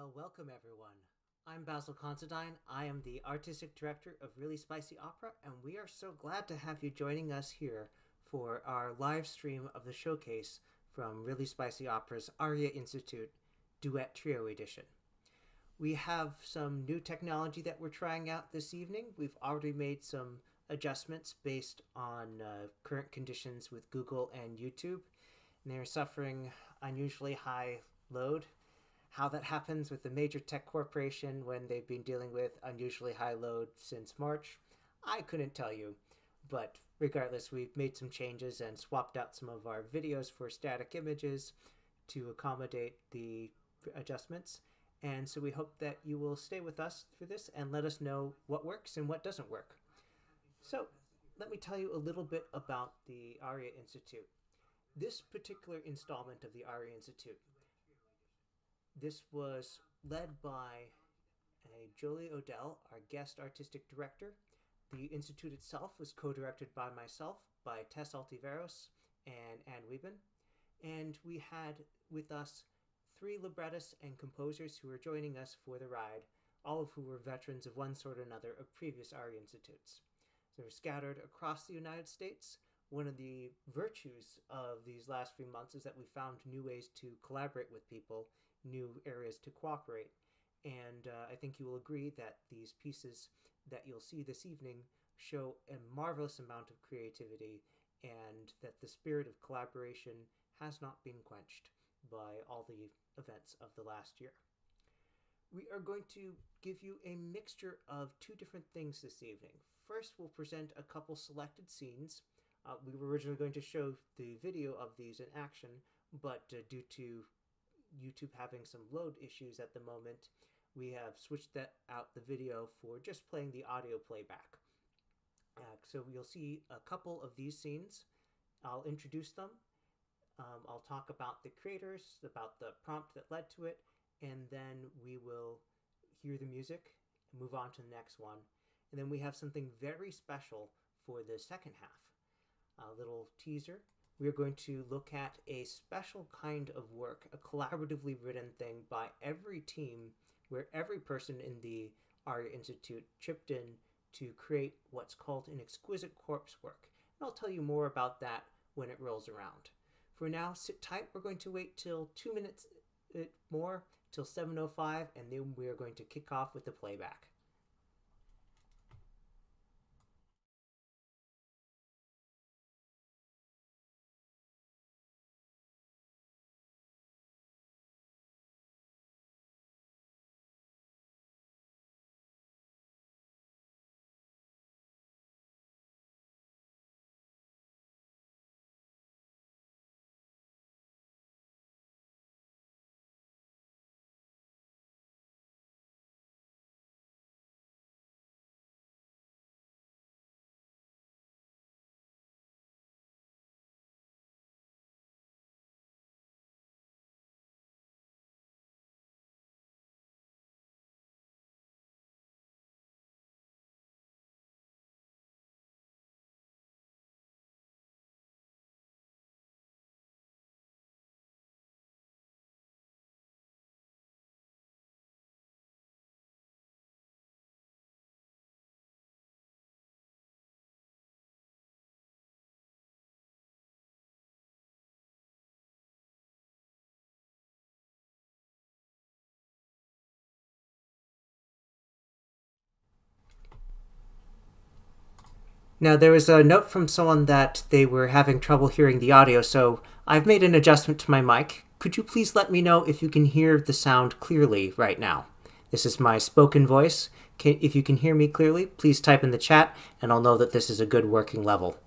Well, welcome everyone. I'm Basil Considine. I am the artistic director of Really Spicy Opera, and we are so glad to have you joining us here for our live stream of the showcase from Really Spicy Opera's Aria Institute Duet Trio Edition. We have some new technology that we're trying out this evening. We've already made some adjustments based on current conditions with Google and YouTube, and they're suffering unusually high load. How that happens with a major tech corporation when they've been dealing with unusually high load since March, I couldn't tell you. But regardless, we've made some changes and swapped out some of our videos for static images to accommodate the adjustments. And so we hope that you will stay with us for this and let us know what works and what doesn't work. So let me tell you a little bit about the Aria Institute. This particular installment of the Aria Institute, this was led by Jolie Odell, our guest artistic director. The Institute itself was co-directed by myself, by Tess Altiveros and Anne Wieben. And we had with us 3 librettists and composers who were joining us for the ride, all of who were veterans of one sort or another of previous Aria Institutes. So they're scattered across the United States. One of the virtues of these last few months is that we found new ways to collaborate with people, new areas to cooperate. And I think you will agree that these pieces that you'll see this evening show a marvelous amount of creativity and that the spirit of collaboration has not been quenched by all the events of the last year. We are going to give you a mixture of 2 different things this evening. First, we'll present a couple selected scenes. We were originally going to show the video of these in action, but due to YouTube having some load issues at the moment, we have switched out the video for just playing the audio playback. So you'll see a couple of these scenes. I'll introduce them. I'll talk about the creators, about the prompt that led to it, and then we will hear the music and move on to the next one. And then we have something very special for the second half. A little teaser. We are going to look at a special kind of work, a collaboratively written thing by every team, where every person in the Aria Institute chipped in to create what's called an exquisite corpse work. And I'll tell you more about that when it rolls around. For now, sit tight. We're going to wait till 2 minutes more, till 7:05, and then we are going to kick off with the playback. Now, there was a note from someone that they were having trouble hearing the audio, so I've made an adjustment to my mic. Could you please let me know if you can hear the sound clearly right now? This is my spoken voice. If you can hear me clearly, please type in the chat, and I'll know that this is a good working level.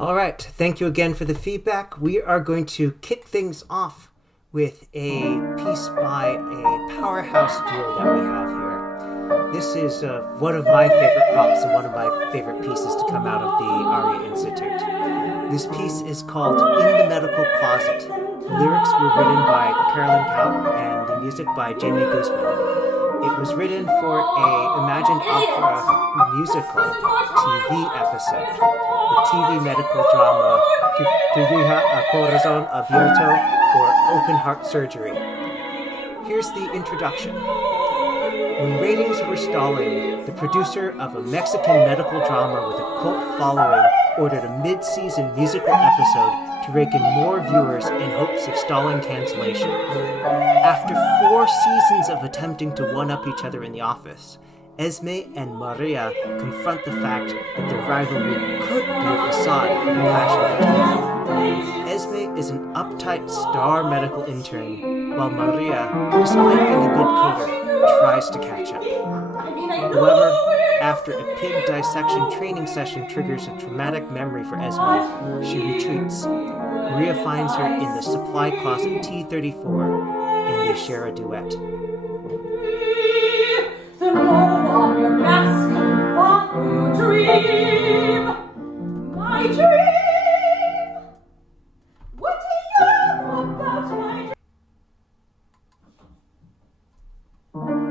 All right, thank you again for the feedback. We are going to kick things off with a piece by a powerhouse duo that we have here. This is one of my favorite props and one of my favorite pieces to come out of the Aria Institute. This piece is called In the Medical Closet. The lyrics were written by Caroline Cao and the music by Jamey Guzman. It was written for a imagined opera musical TV episode. The TV medical drama Tuviha a Corazon Abierto, or Open Heart Surgery. Here's the introduction. When ratings were stalling, the producer of a Mexican medical drama with a cult following ordered a mid-season musical episode to rake in more viewers in hopes of stalling cancellation. After 4 seasons of attempting to one-up each other in the office, Esme and Maria confront the fact that their rivalry could be a facade for the passion between them. Esme is an uptight star medical intern, while Maria, despite being a good coder, tries to catch up. However, after a pig dissection training session triggers a traumatic memory for Esme, she retreats. Maria finds her in the supply closet T-34, and they share a duet. The roll of your mask, follow your dream, my dream. What do you know about my dream? Come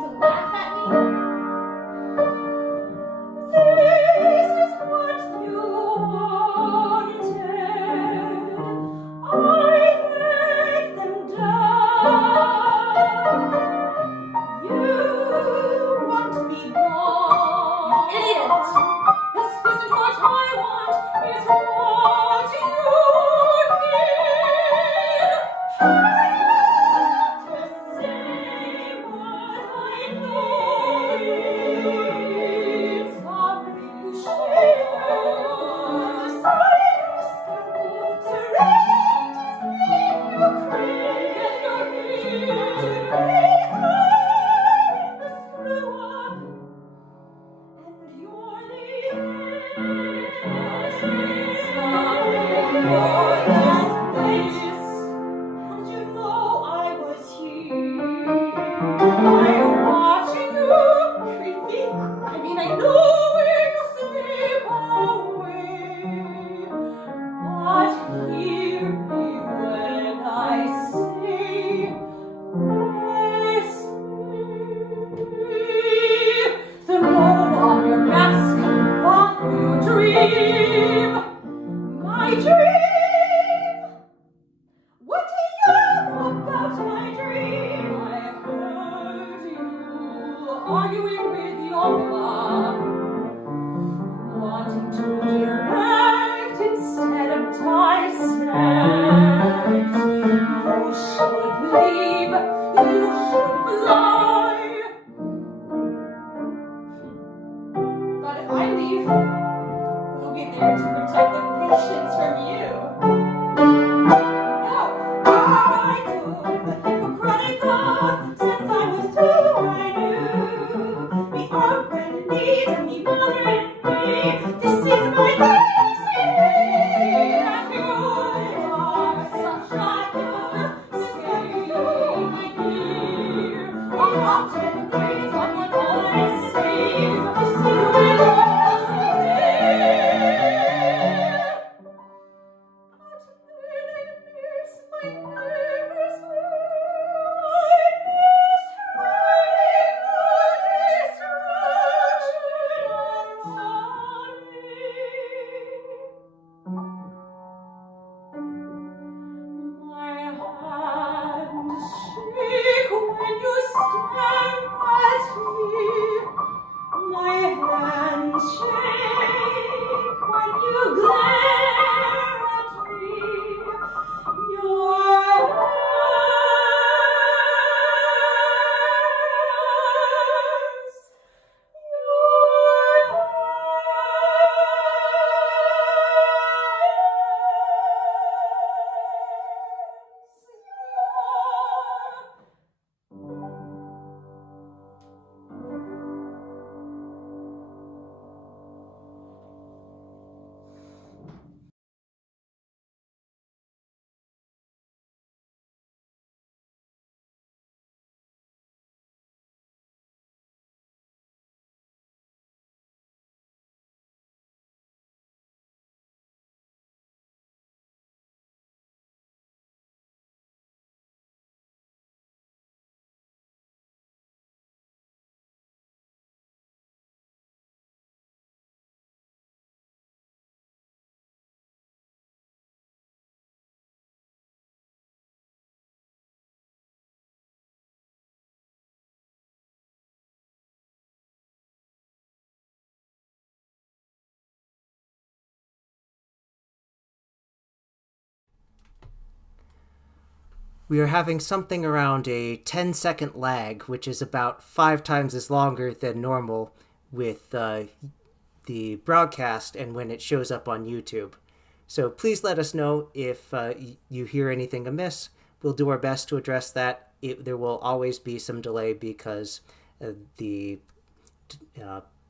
to laugh at me? This is what you wanted. I let them down. You want me gone, you idiot! This isn't what I want, it's what you need. I have to say what I know needs. Something you share, silence you surrenders make you crave, yet you're here today. we are having something around a 10-second lag, which is about 5 times as longer than normal with the broadcast and when it shows up on YouTube. So please let us know if you hear anything amiss. We'll do our best to address that. There will always be some delay because of the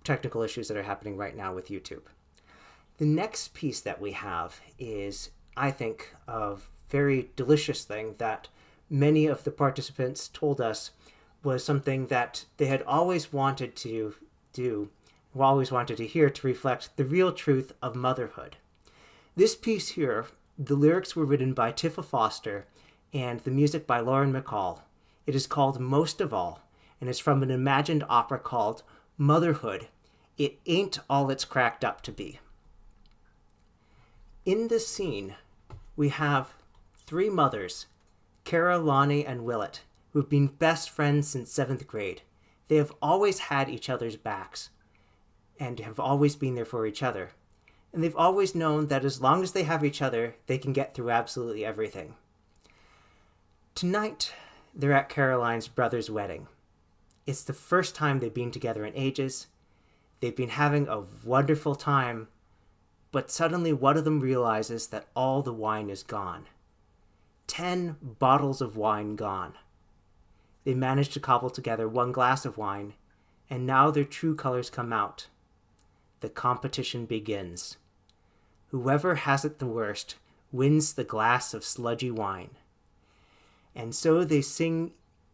technical issues that are happening right now with YouTube. The next piece that we have is, I think, a very delicious thing that many of the participants told us was something that they had always wanted to do, always wanted to hear to reflect the real truth of motherhood. This piece here, the lyrics were written by Tiffa Foster and the music by McCall. It is called Most of All, and is from an imagined opera called Motherhood. It Ain't All It's Cracked Up to Be. In this scene, we have 3 mothers, Cara, Lonnie, and Willett, who have been best friends since 7th grade. They have always had each other's backs and have always been there for each other. And they've always known that as long as they have each other, they can get through absolutely everything. Tonight, they're at Caroline's brother's wedding. It's the first time they've been together in ages. They've been having a wonderful time, but suddenly one of them realizes that all the wine is gone. 10 bottles of wine gone. They managed to cobble together 1 glass of wine, and now their true colors come out. The competition begins. Whoever has it the worst wins the glass of sludgy wine. And so they sing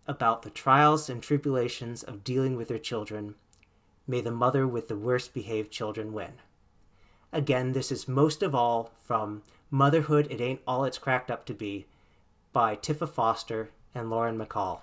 about the trials and tribulations of dealing with their children. May the mother with the worst behaved children win. Again, this is Most of All from Motherhood, It Ain't All It's Cracked Up to Be by Tiffa Foster and McCall.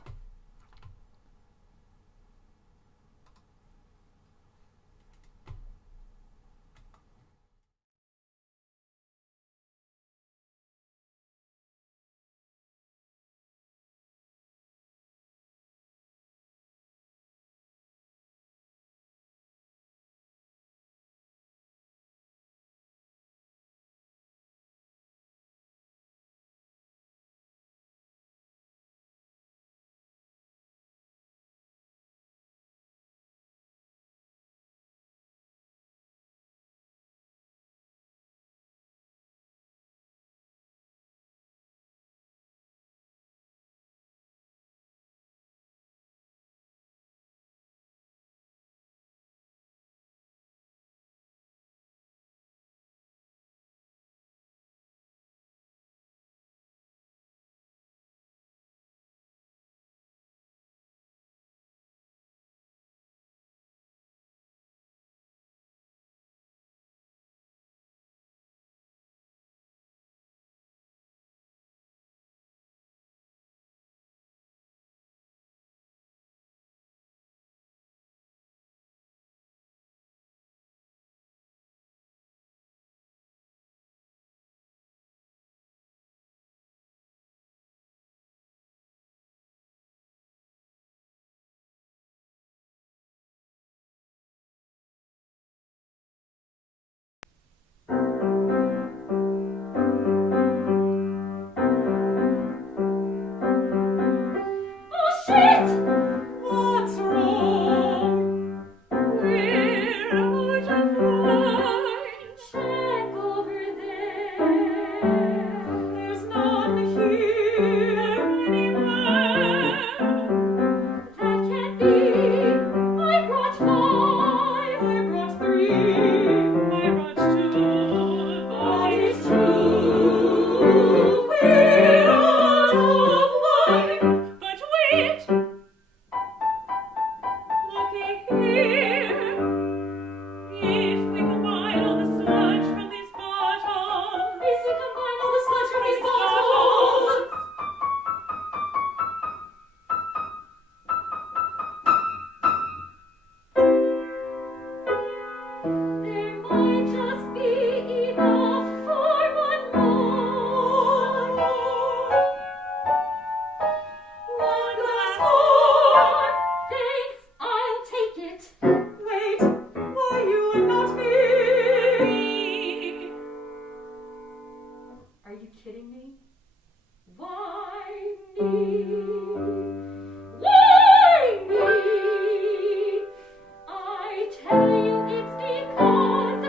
I tell you it's because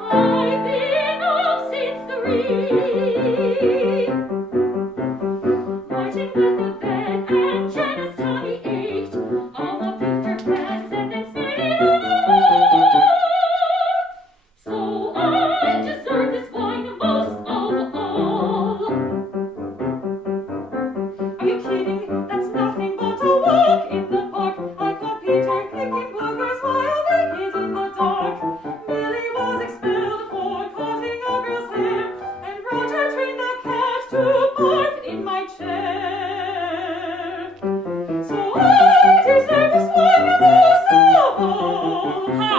I've been up since 3. Marching with the bed and Janice's tummy ached. Alma pooped her pants and then spit on the wall. So I deserve this wine most of all. Are you kidding? That's nothing but a walk in the park. I caught Peter kicking blockers while they hid in the dark. Billy was expelled for cutting a girl's hair, and Roger trained the cat to barf in my chair. So I deserve this wine most of all. Ha!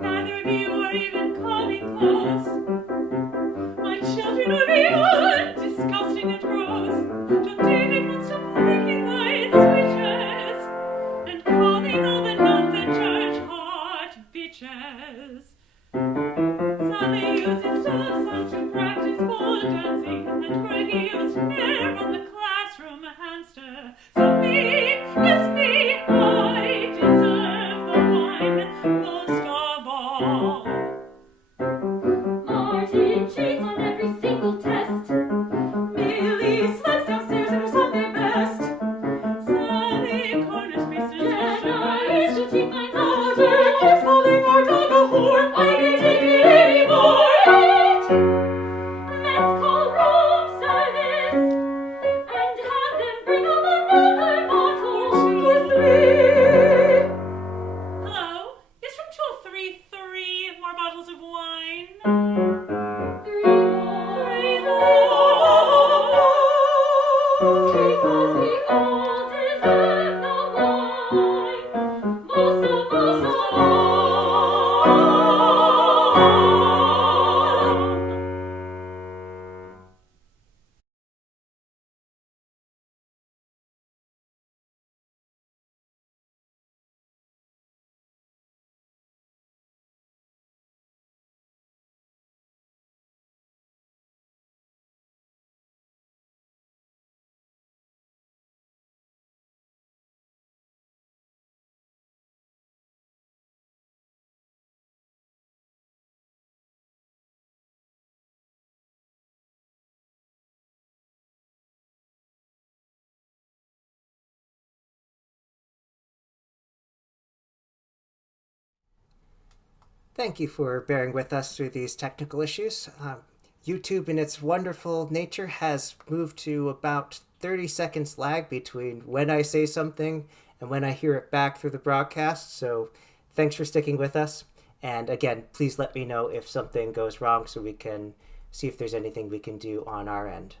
Neither of you are even coming close. My children are beyond disgusting and gross. John David wants to breaking light switches and calling all the nuns at church hot bitches. Sally uses stop songs to practice pole dancing, and Greggy used hair on the classroom hamster. So me, yes me, I deserve the wine most of all. Martin cheats on every single test. Billy slides downstairs in her Sunday best. Sally corners pieces. Jenna is the cheap finds out. Keeps calling our dog a whore. I can't take it anymore. Let's call room service and have them bring up another bottle or 3. Hello? Yes, from 203, 3 more bottles of wine. 3 more. 3 more. Because we all deserve the wine. Most of all. Thank you for bearing with us through these technical issues. YouTube, in its wonderful nature, has moved to about 30 seconds lag between when I say something and when I hear it back through the broadcast. So thanks for sticking with us. And again, please let me know if something goes wrong so we can see if there's anything we can do on our end.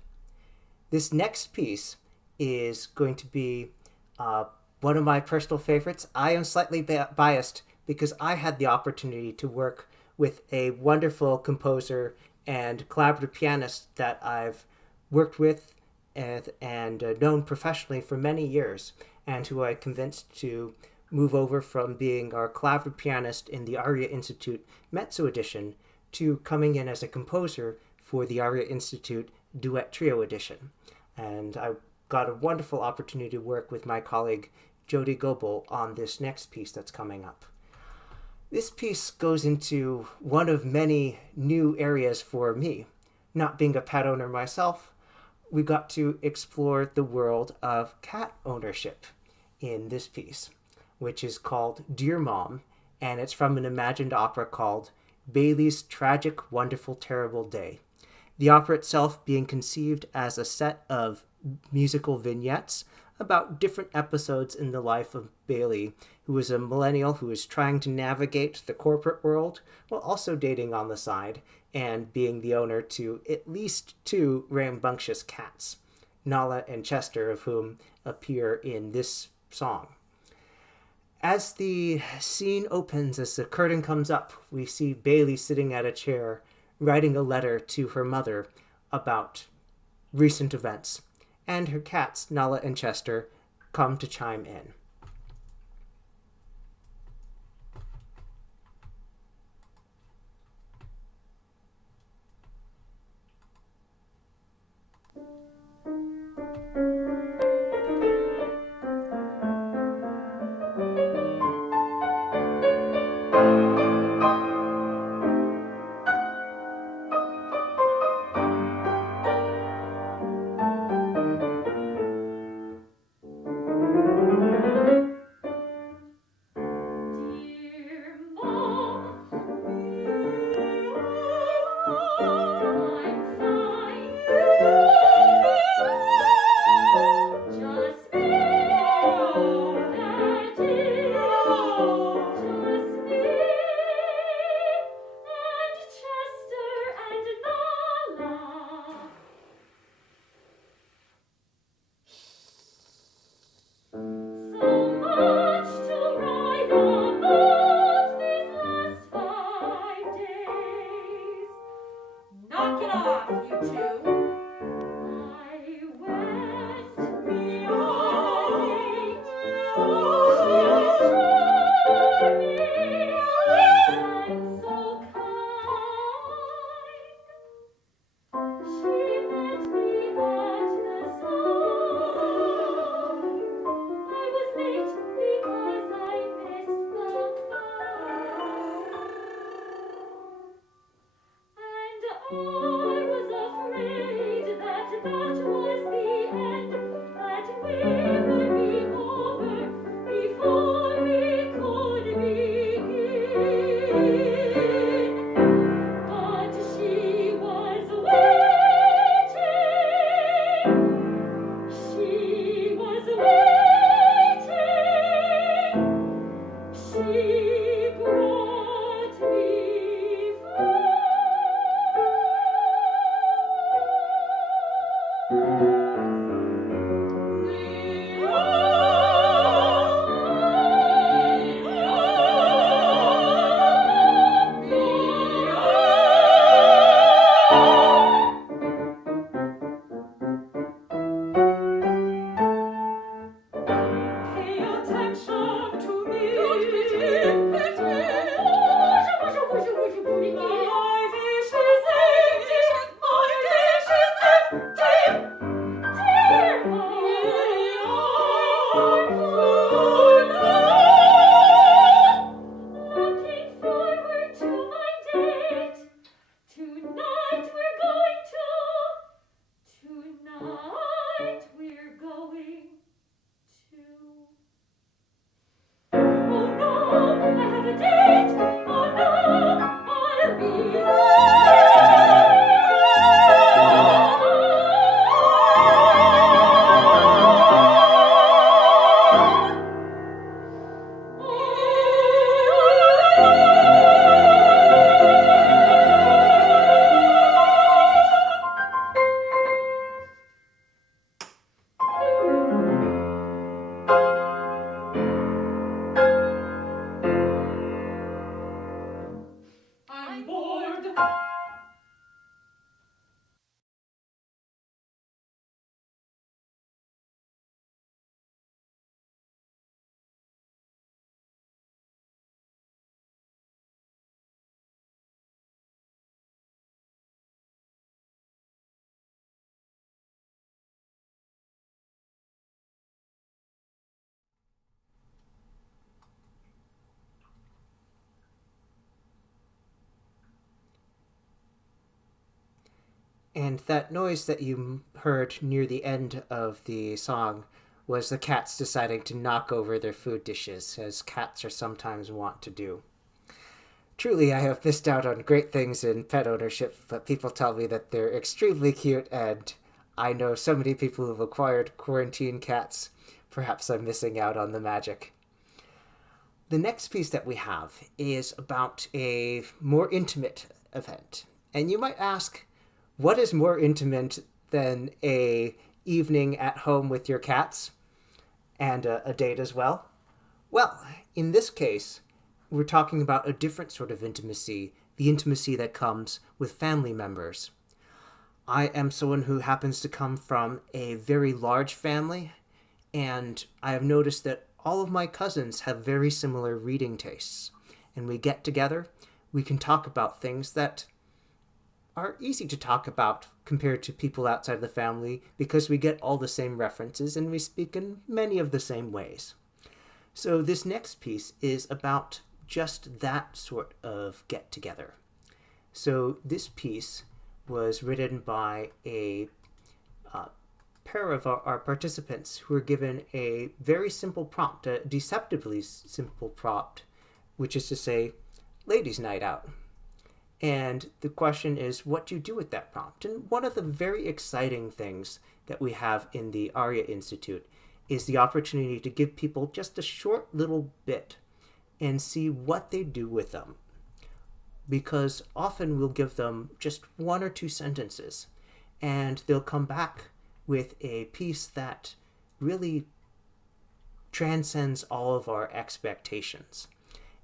This next piece is going to be one of my personal favorites. I am slightly biased because I had the opportunity to work with a wonderful composer and collaborative pianist that I've worked with and known professionally for many years, and who I convinced to move over from being our collaborative pianist in the Aria Institute Mezzo Edition to coming in as a composer for the Aria Institute Duet Trio Edition. And I got a wonderful opportunity to work with my colleague Jodi Goble on this next piece that's coming up. This piece goes into one of many new areas for me. Not being a pet owner myself, we got to explore the world of cat ownership in this piece, which is called Dear Mom, and it's from an imagined opera called Bailey's Tragic, Wonderful, Terrible Day. The opera itself being conceived as a set of musical vignettes about different episodes in the life of Bailey, who is a millennial who is trying to navigate the corporate world while also dating on the side and being the owner to at least 2 rambunctious cats, Nala and Chester, of whom appear in this song. As the scene opens, as the curtain comes up, we see Bailey sitting at a chair writing a letter to her mother about recent events, and her cats, Nala and Chester, come to chime in. And that noise that you heard near the end of the song was the cats deciding to knock over their food dishes, as cats are sometimes wont to do. Truly, I have missed out on great things in pet ownership, but people tell me that they're extremely cute, and I know so many people who've acquired quarantine cats. Perhaps I'm missing out on the magic. The next piece that we have is about a more intimate event. And you might ask, what is more intimate than a evening at home with your cats and a date as well? Well, in this case, we're talking about a different sort of intimacy, the intimacy that comes with family members. I am someone who happens to come from a very large family, and I have noticed that all of my cousins have very similar reading tastes. And we get together, we can talk about things that are easy to talk about compared to people outside the family because we get all the same references and we speak in many of the same ways. So this next piece is about just that sort of get-together. So this piece was written by a pair of our participants who were given a very simple prompt, a deceptively simple prompt, which is to say, ladies' night out. And the question is, what do you do with that prompt? And one of the very exciting things that we have in the Aria Institute is the opportunity to give people just a short little bit and see what they do with them. Because often we'll give them just one or two sentences, and they'll come back with a piece that really transcends all of our expectations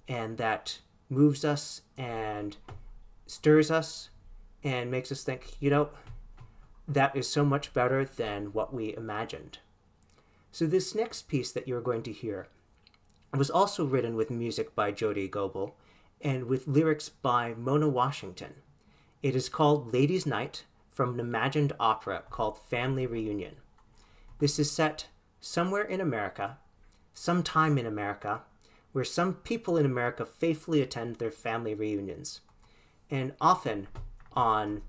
and that moves us and stirs us and makes us think, that is so much better than what we imagined. So this next piece that you're going to hear was also written with music by Jodi Goble and with lyrics by Mona Washington. It is called Ladies' Night from an imagined opera called Family Reunion. This is set somewhere in America, sometime in America, where some people in America faithfully attend their family reunions. And often on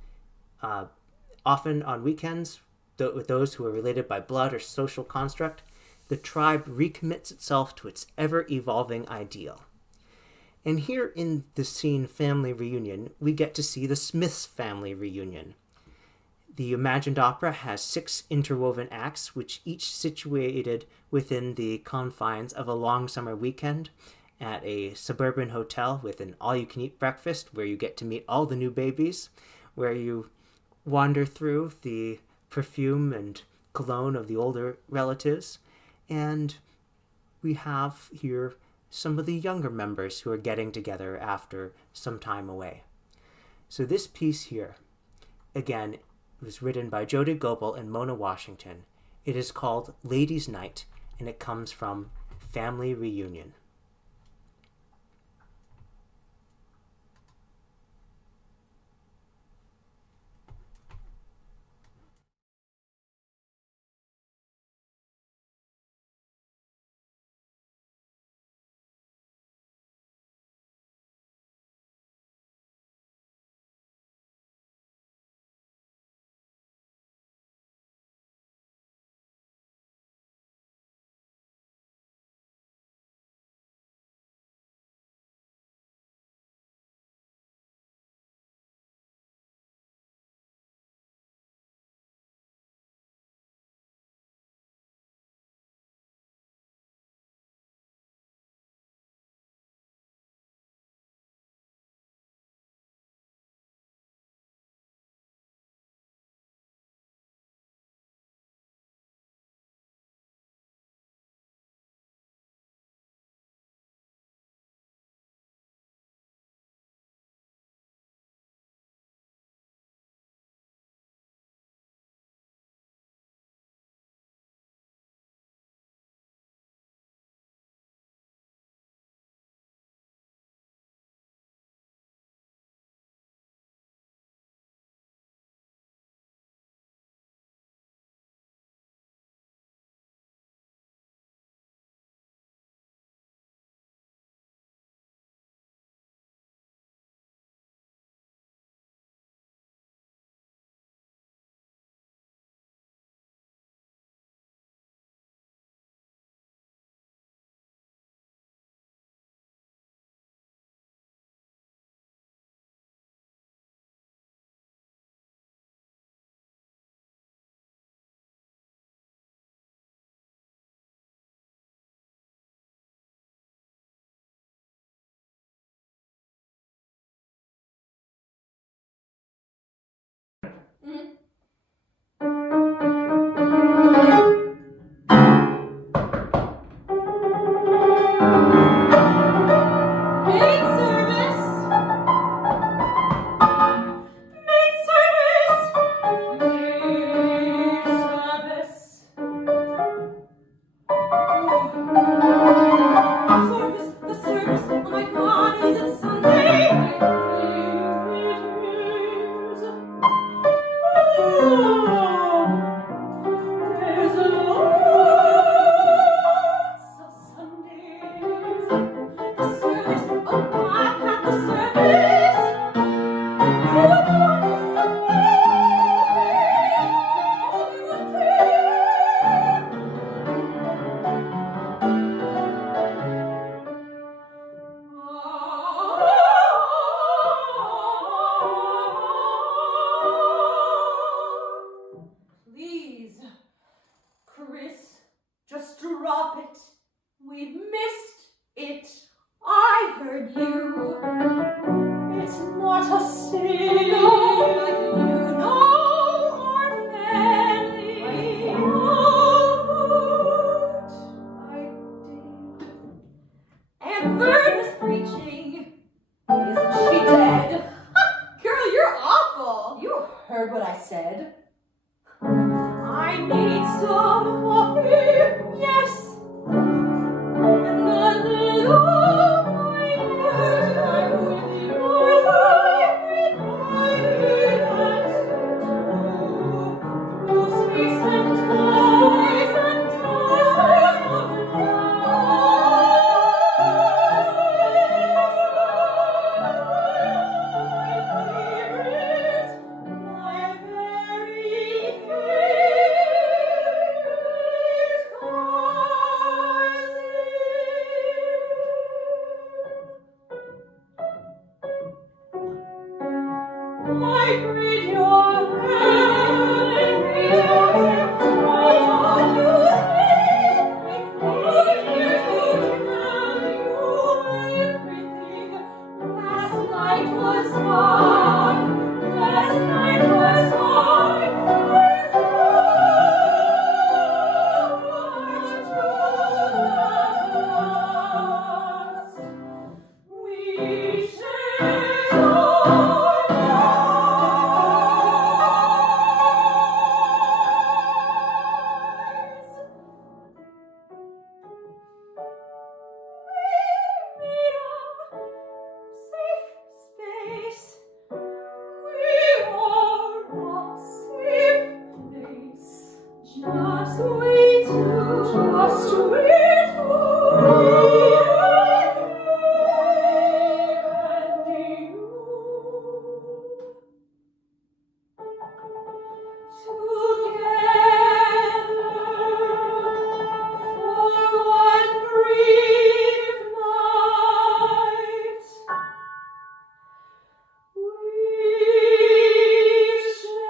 weekends, with those who are related by blood or social construct, the tribe recommits itself to its ever-evolving ideal. And here in the scene Family Reunion, we get to see the Smiths family reunion. The imagined opera has 6 interwoven acts, which each situated within the confines of a long summer weekend at a suburban hotel with an all-you-can-eat breakfast where you get to meet all the new babies, where you wander through the perfume and cologne of the older relatives. And we have here some of the younger members who are getting together after some time away. So this piece here, again, was written by Jodi Goble and Mona Washington. It is called Ladies' Night, and it comes from Family Reunion. I breathe your hand, Just we two, just we two, and you. Together for one brief night, we shared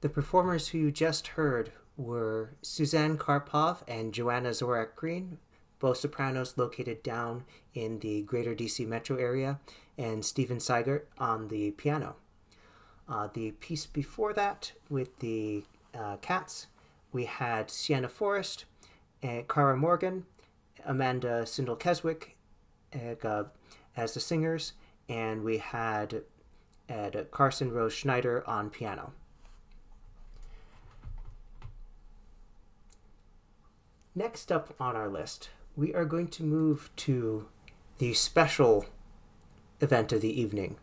The performers who you just heard were Suzanne Karpov and Joanna Zorack-Green, both sopranos located down in the greater DC metro area, and Stephen Seigart on the piano. The piece before that, with the cats, we had Siena Forrest, Cara Morgan, Amanda Sindel-Keswick as the singers, and we had Carson Rose Schneider on piano. Next up on our list, we are going to move to the special event of the evening.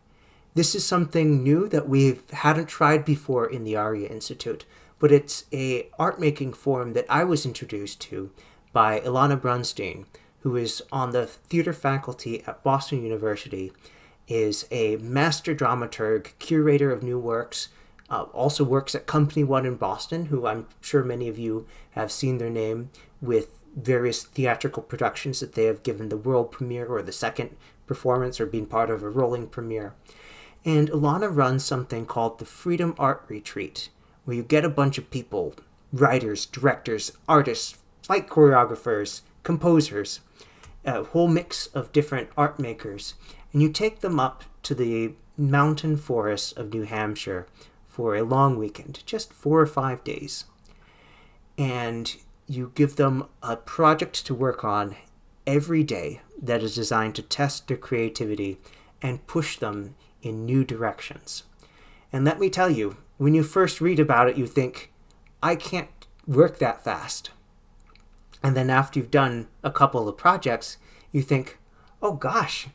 This is something new that we hadn't tried before in the Aria Institute, but it's a art-making form that I was introduced to by Ilana Brunstein, who is on the theater faculty at Boston University, is a master dramaturg, curator of new works, also works at Company One in Boston, who I'm sure many of you have seen their name with various theatrical productions that they have given the world premiere or the second performance or been part of a rolling premiere. And Ilana runs something called the Freedom Art Retreat, where you get a bunch of people, writers, directors, artists, fight choreographers, composers, a whole mix of different art makers, and you take them up to the mountain forests of New Hampshire for a long weekend, just 4 or 5 days. And you give them a project to work on every day that is designed to test their creativity and push them in new directions. And let me tell you, when you first read about it, you think, I can't work that fast. And then after you've done a couple of projects, you think, oh gosh,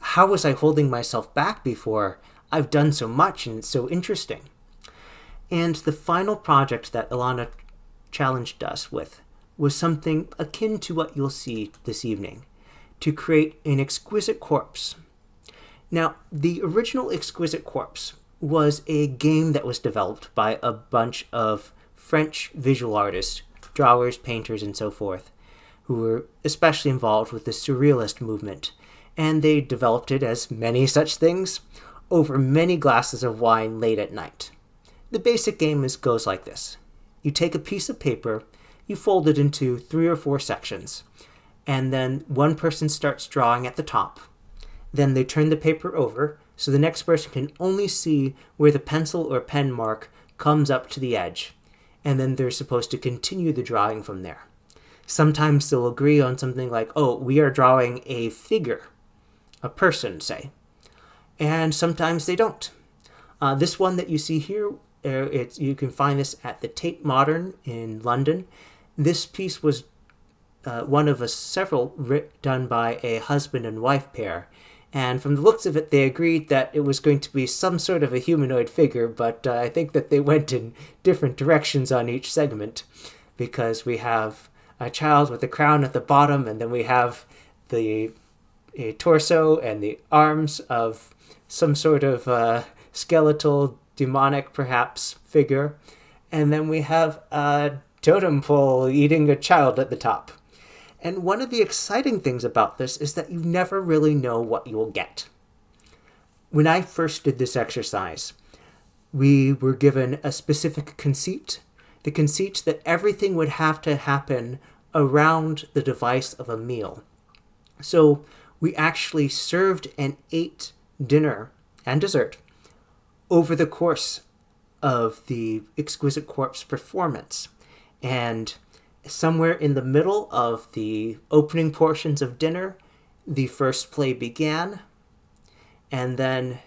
how was I holding myself back before? I've done so much and it's so interesting. And the final project that Ilana challenged us with was something akin to what you'll see this evening, to create an exquisite corpse. Now, the original Exquisite Corpse was a game that was developed by a bunch of French visual artists, drawers, painters, and so forth, who were especially involved with the Surrealist movement, and they developed it, as many such things, over many glasses of wine late at night. The basic game goes like this. You take a piece of paper, you fold it into 3 or 4 sections, and then one person starts drawing at the top. Then they turn the paper over, so the next person can only see where the pencil or pen mark comes up to the edge, and then they're supposed to continue the drawing from there. Sometimes they'll agree on something like, oh, we are drawing a figure, a person, say, and sometimes they don't. This one that you see here, you can find this at the Tate Modern in London. This piece was one of several done by a husband and wife pair, and from the looks of it, they agreed that it was going to be some sort of a humanoid figure, but I think that they went in different directions on each segment, because we have a child with a crown at the bottom, and then we have the torso and the arms of some sort of skeletal, demonic, perhaps, figure. And then we have a totem pole eating a child at the top. And one of the exciting things about this is that you never really know what you will get. When I first did this exercise, we were given a specific conceit, the conceit that everything would have to happen around the device of a meal. So we actually served and ate dinner and dessert over the course of the Exquisite Corpse performance. And somewhere in the middle of the opening portions of dinner, the first play began. And then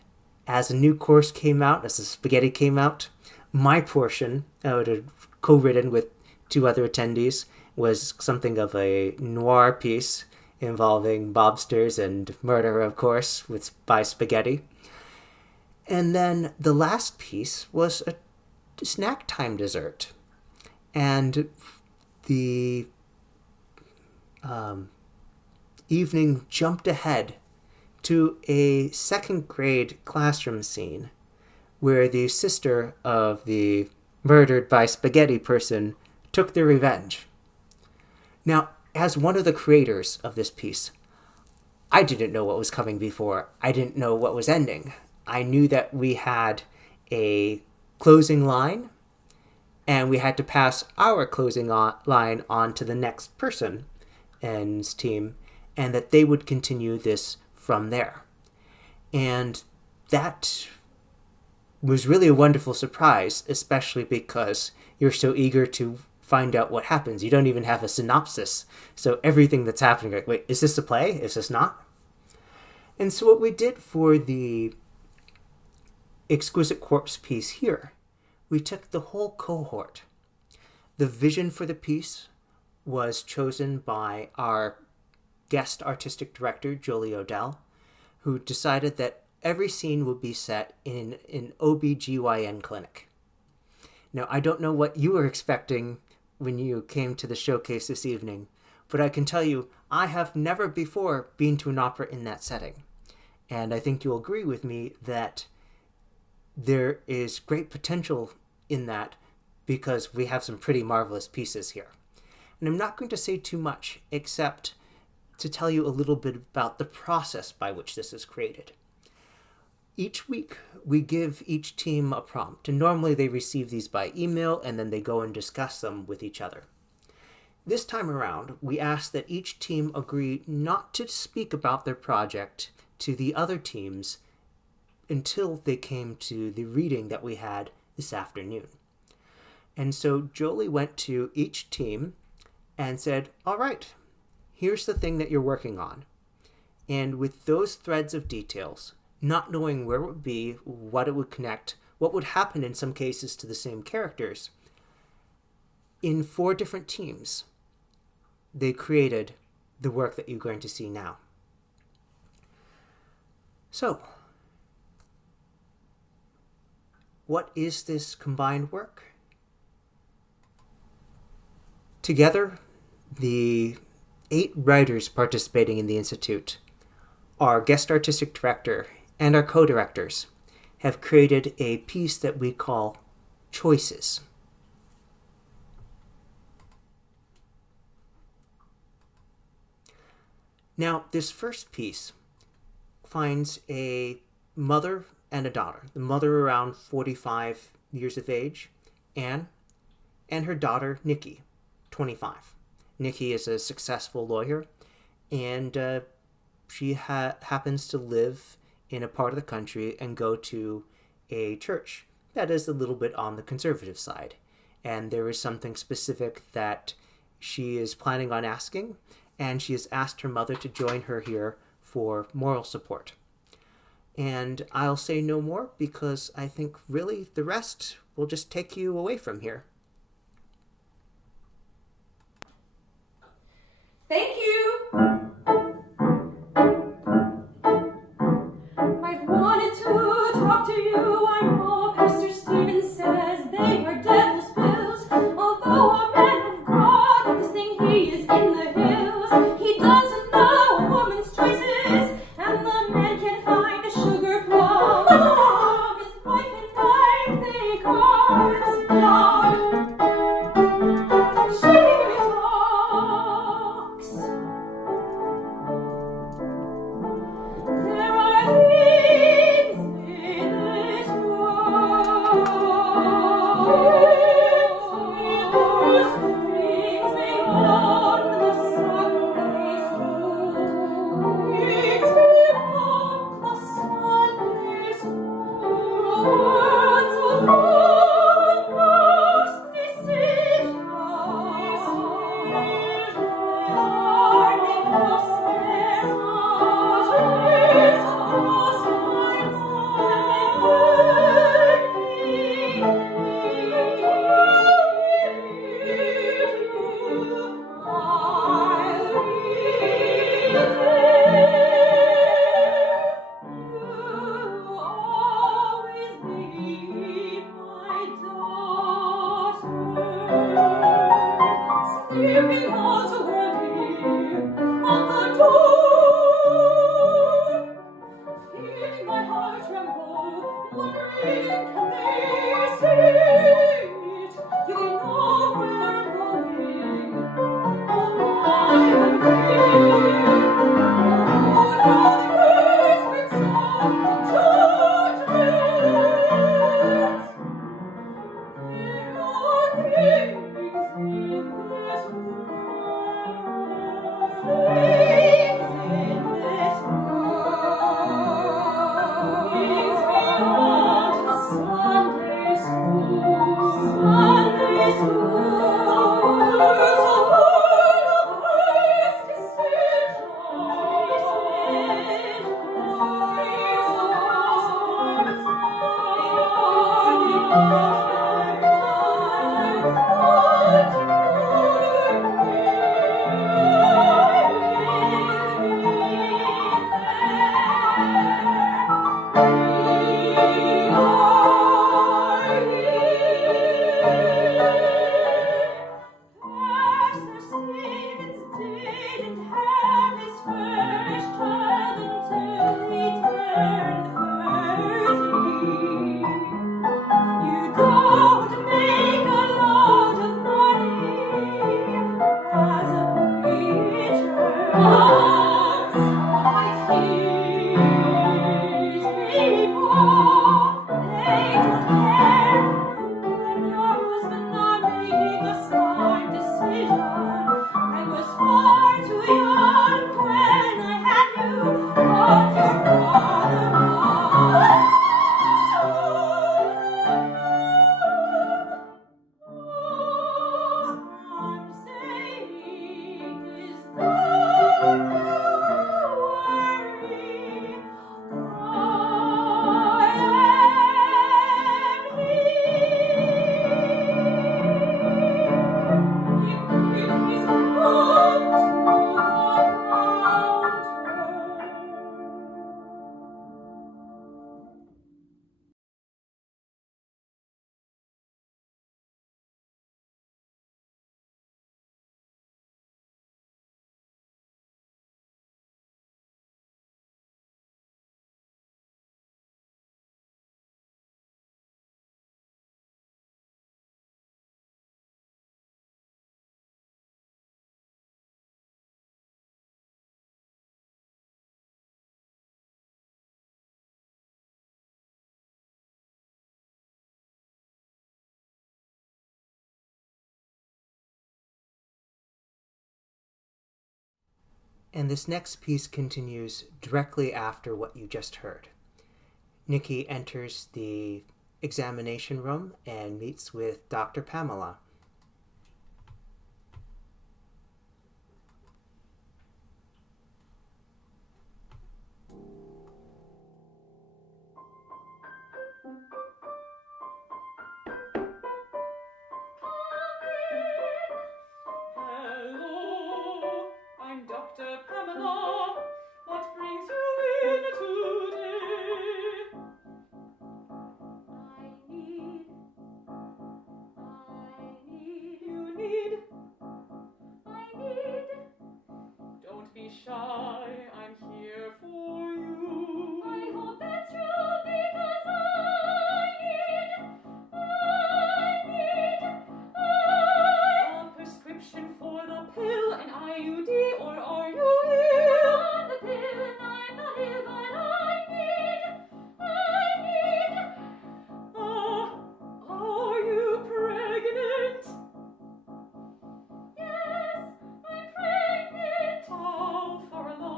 as a new course came out, as the spaghetti came out, my portion, I would have co-written with two other attendees, was something of a noir piece involving mobsters and murder, of course, by spaghetti. And then the last piece was a snack time dessert. And the evening jumped ahead to a second grade classroom scene where the sister of the murdered by spaghetti person took their revenge. Now, as one of the creators of this piece, I didn't know what was coming before. I didn't know what was ending. I knew that we had a closing line, and we had to pass our closing line on to the next person and team, and that they would continue this from there. And that was really a wonderful surprise, especially because you're so eager to find out what happens. You don't even have a synopsis. So everything that's happening, like, wait, is this a play? Is this not? And so what we did for the Exquisite Corpse piece here, we took the whole cohort. The vision for the piece was chosen by our guest artistic director, Jolie Odell, who decided that every scene would be set in an OBGYN clinic. Now, I don't know what you were expecting when you came to the showcase this evening, but I can tell you, I have never before been to an opera in that setting. And I think you'll agree with me that there is great potential in that because we have some pretty marvelous pieces here. And I'm not going to say too much except to tell you a little bit about the process by which this is created. Each week, we give each team a prompt, and normally they receive these by email, and then they go and discuss them with each other. This time around, we ask that each team agree not to speak about their project to the other teams until they came to the reading that we had this afternoon. And so Jolie went to each team and said, all right, here's the thing that you're working on. And with those threads of details, not knowing where it would be, what it would connect, what would happen in some cases to the same characters, in 4 different teams, they created the work that you're going to see now. So, what is this combined work? Together, the 8 writers participating in the Institute, our guest artistic director, and our co-directors have created a piece that we call Choices. Now, this first piece finds a mother and a daughter. The mother around 45 years of age, Anne, and her daughter, Nikki, 25. Nikki is a successful lawyer, and she happens to live in a part of the country and go to a church that is a little bit on the conservative side. And there is something specific that she is planning on asking, and she has asked her mother to join her here for moral support. And I'll say no more because I think really the rest will just take you away from here. Thank you. I've wanted to talk to you. I know Pastor Stephen says they are devil's pills. Although a man of God, this thing he He doesn't know a woman's choices, and the man can't find a sugar plum. His life and life they call his dog. She talks. There are things in this world. Things beyond the Sunday school. Things beyond the Sunday school. Words of first decision. They hardly cross their Sleeping hearts already on the door, feeling my heart tremble, wondering can they see it? Do they know where I'm going? Oh, I'm here. Oh, now the first with song children. There are things in this world, things in this world, things beyond the Sunday school. Sunday school, words of first decision. Pastor Stevens didn't have his first child until he turned 30. You don't make a lot of money as a preacher. Once I these people, they don't care. You and your husband are making a smart decision. I was far too young when I had you, but your father was. All I'm saying is don't worry. I am here. If he's come to the And this next piece continues directly after what you just heard. Nikki enters the examination room and meets with Dr. Pamela. Hello, I'm Dr. Pamela. What brings you in today? I need shy, I'm here for you. I hope that's true because I need a prescription for the pill, an IUD, or are you ill? on the pill and I'm not ill, but I need. Are you pregnant? Yes, I'm pregnant. How far along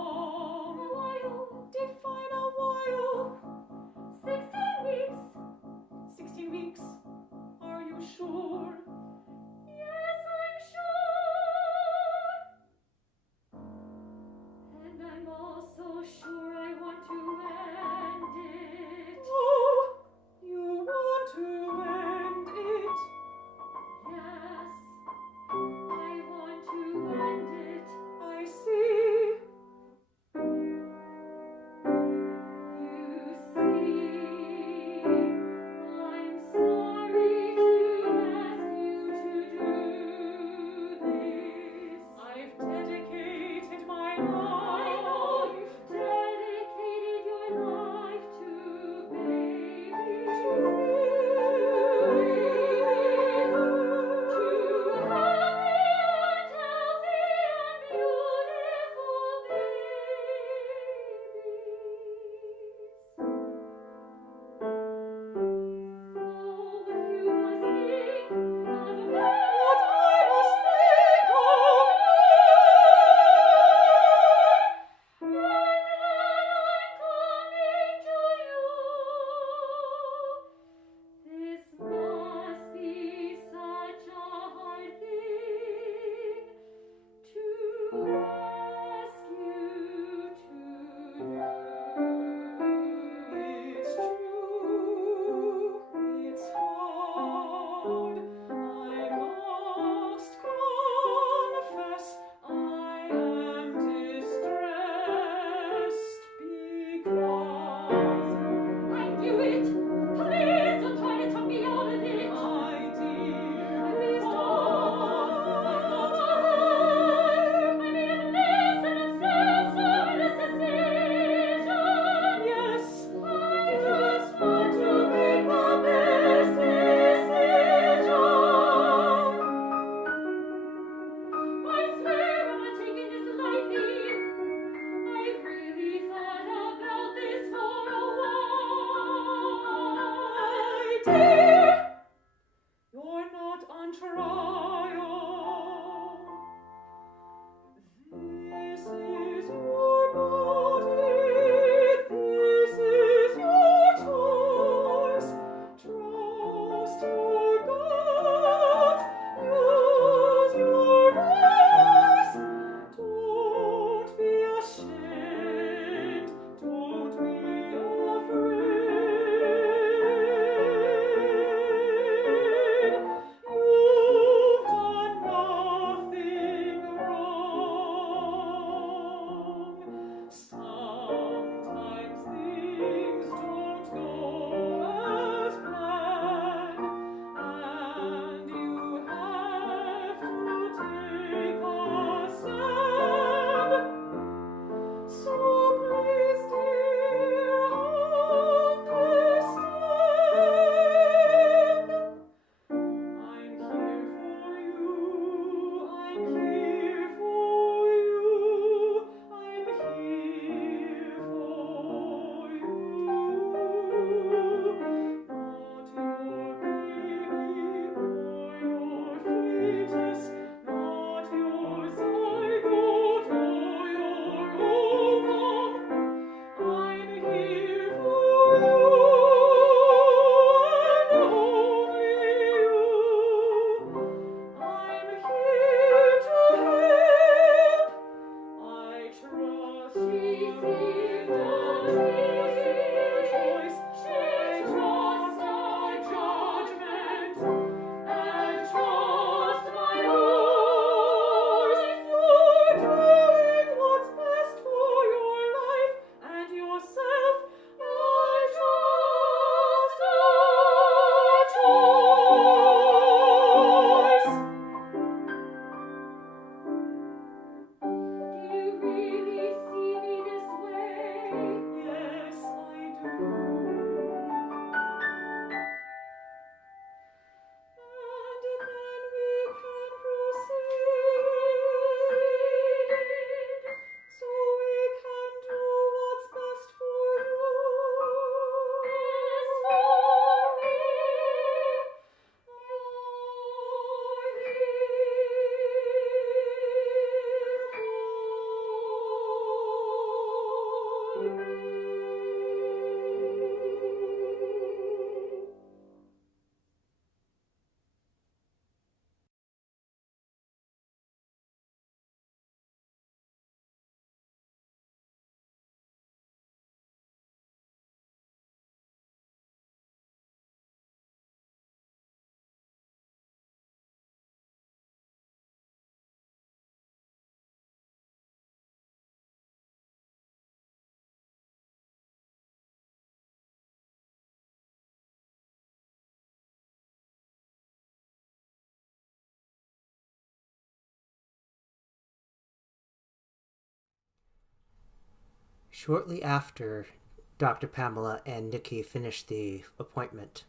Shortly after Dr. Pamela and Nikki finish the appointment,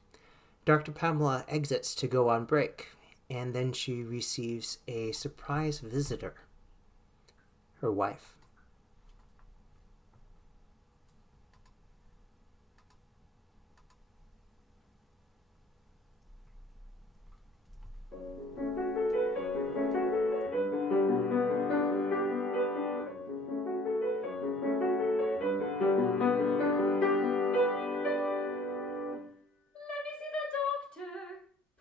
Dr. Pamela exits to go on break, and then she receives a surprise visitor, her wife. Let me see the doctor,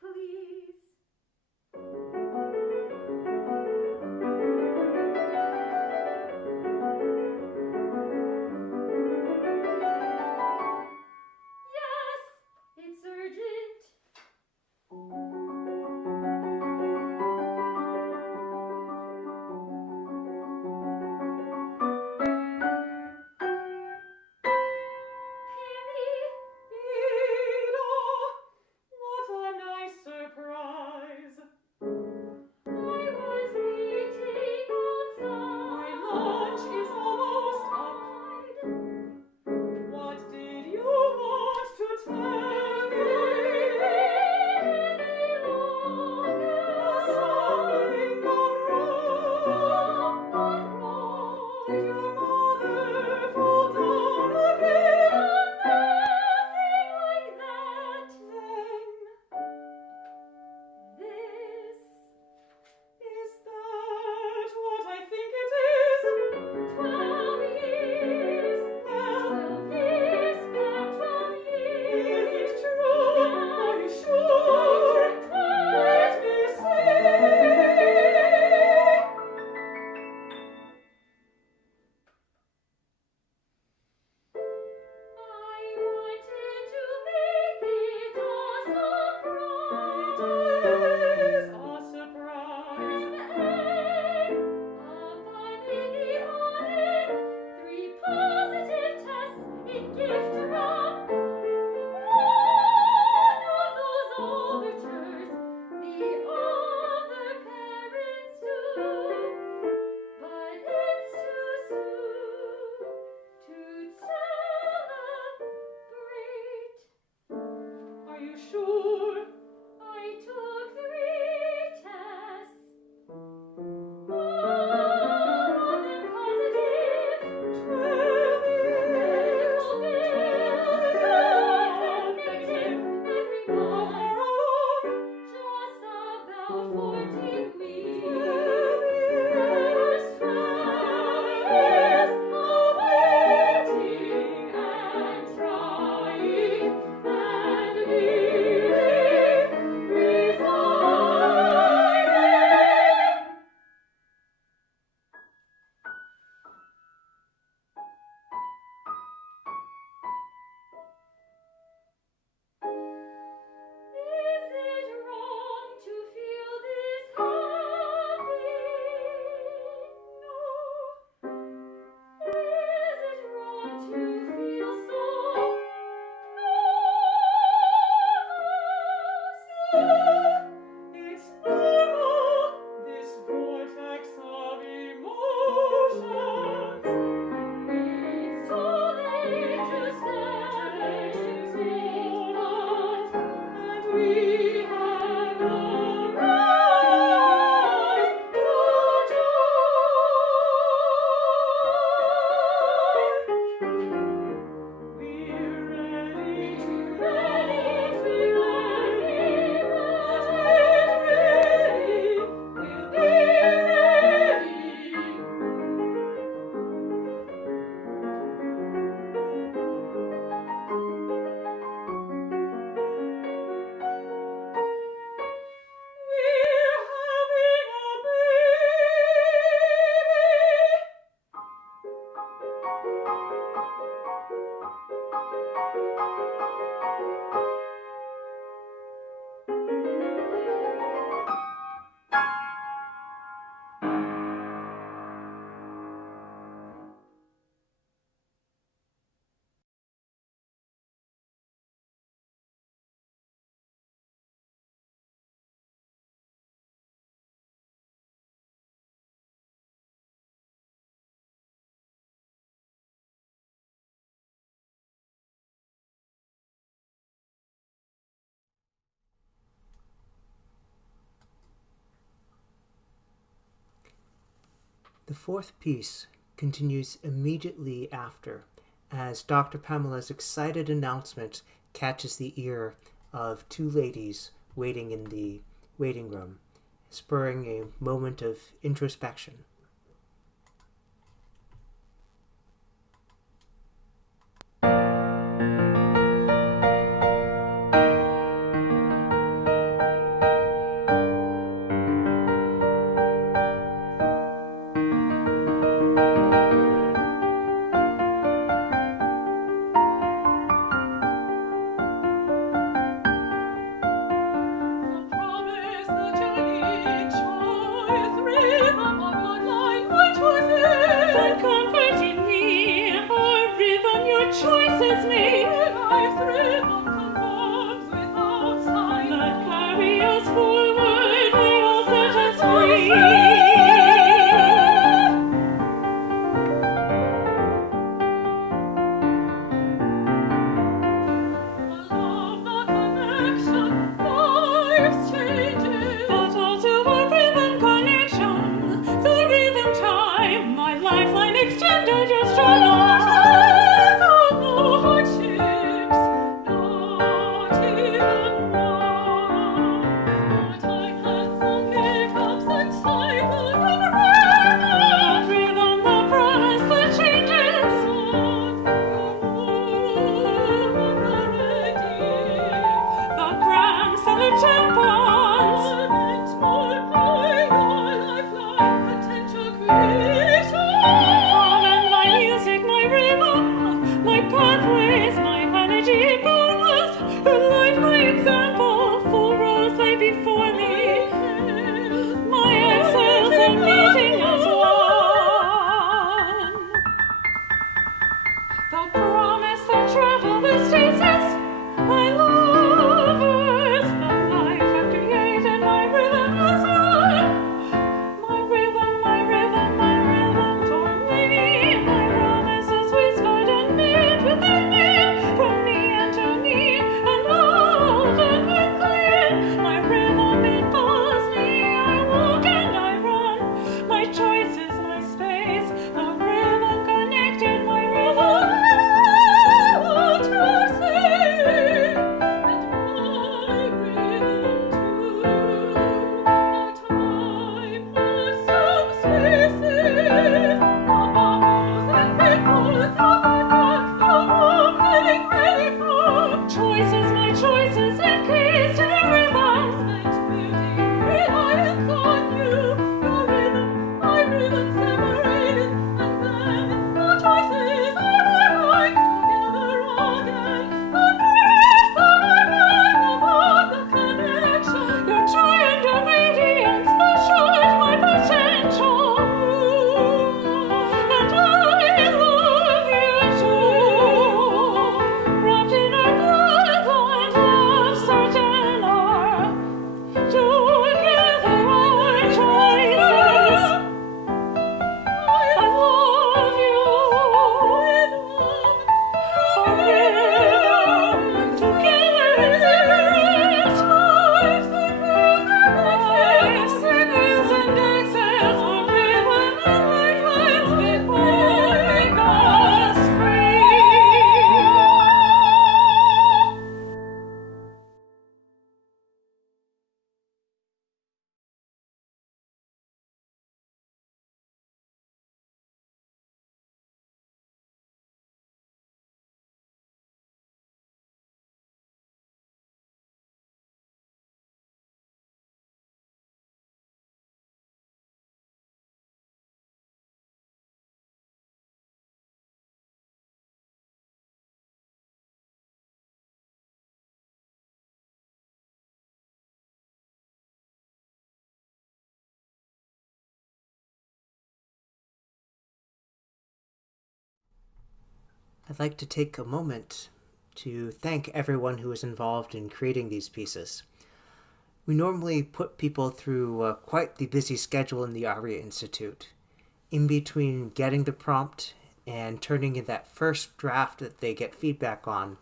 please. The fourth piece continues immediately after, as Dr. Pamela's excited announcement catches the ear of two ladies waiting in the waiting room, spurring a moment of introspection. I'd like to take a moment to thank everyone who was involved in creating these pieces. We normally put people through quite the busy schedule in the Aria Institute. In between getting the prompt and turning in that first draft that they get feedback on,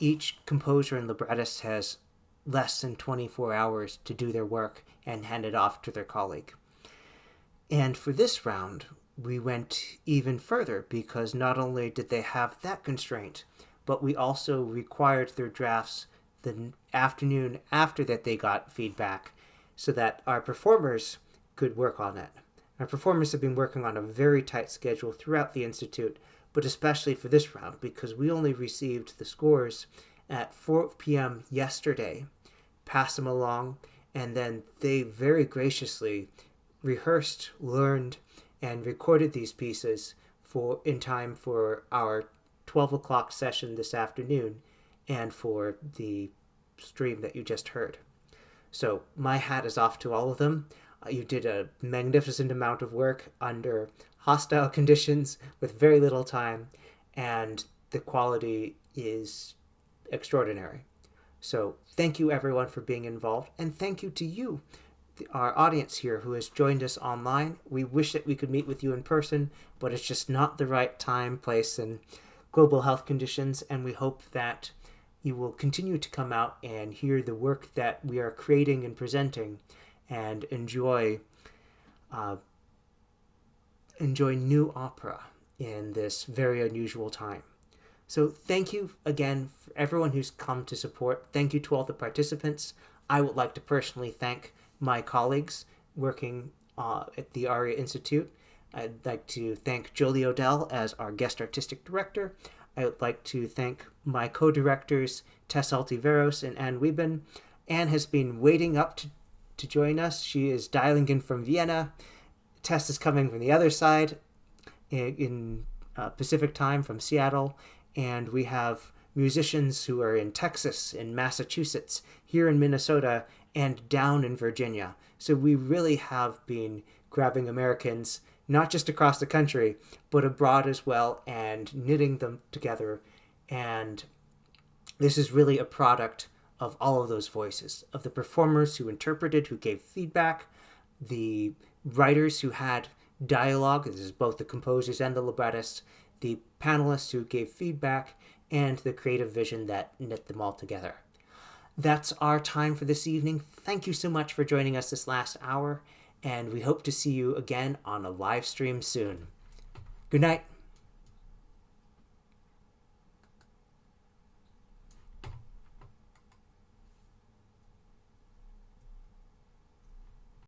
each composer and librettist has less than 24 hours to do their work and hand it off to their colleague. And for this round, we went even further because not only did they have that constraint, but we also required their drafts the afternoon after that they got feedback so that our performers could work on it. Our performers have been working on a very tight schedule throughout the Institute, but especially for this round because we only received the scores at 4 p.m. yesterday, passed them along, and then they very graciously rehearsed, learned, and recorded these pieces in time for our 12 o'clock session this afternoon and for the stream that you just heard. So my hat is off to all of them. You did a magnificent amount of work under hostile conditions with very little time, and the quality is extraordinary. So thank you everyone for being involved, and thank you to you, our audience here who has joined us online. We wish that we could meet with you in person, but it's just not the right time, place, and global health conditions, and we hope that you will continue to come out and hear the work that we are creating and presenting and enjoy new opera in this very unusual time. So thank you again for everyone who's come to support. Thank you to all the participants. I would like to personally thank my colleagues working at the Aria Institute. I'd like to thank Jolie Odell as our guest artistic director. I would like to thank my co-directors, Tess Altiveros and Anne Wieben. Anne has been waiting up to join us. She is dialing in from Vienna. Tess is coming from the other side in Pacific time from Seattle. And we have musicians who are in Texas, in Massachusetts, here in Minnesota, and down in Virginia. So we really have been grabbing Americans, not just across the country, but abroad as well, and knitting them together. And this is really a product of all of those voices, of the performers who interpreted, who gave feedback, the writers who had dialogue, this is both the composers and the librettists, the panelists who gave feedback, and the creative vision that knit them all together. That's our time for this evening. Thank you so much for joining us this last hour, and we hope to see you again on a live stream soon. Good night.